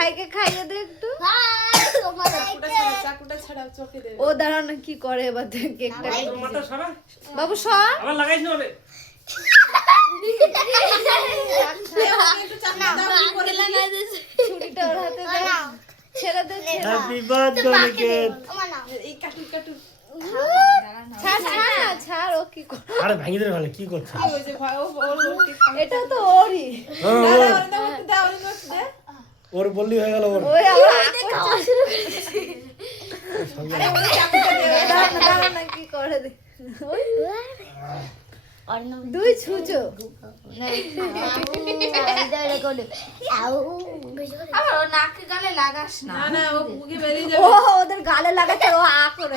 ভাইকে খাইয়ে দে একটু। চাকুটা ছাড়াও চোখে দে। ও দাঁড়াও না কি করে এবার কেকটা। মাথা সরা বাবু সর। আবার লাগাইছ না রে ছুরিটা ওর হাতে দে। ছেড়ে দে। হ্যাপি বার্থডে নিকেত এই কাটু কাটু ছাড় ছাড় না, ছাড় ও কি করে। আরে ভাঙি দে ভালো কি করছ ওই যে ভাই ও ওকে এটাও তো ওরই। দাও দে ওর বললি হয়ে গেল ওর ওই আবার দাঁড়াও না কি করে দে। ওই দুই ছুঁচো। আবার ও নাকে গালে লাগাস না। না না ও মুখে বেরিয়ে ও যাবে। ওদের গালে লাগাচ্ছে ও আ করে।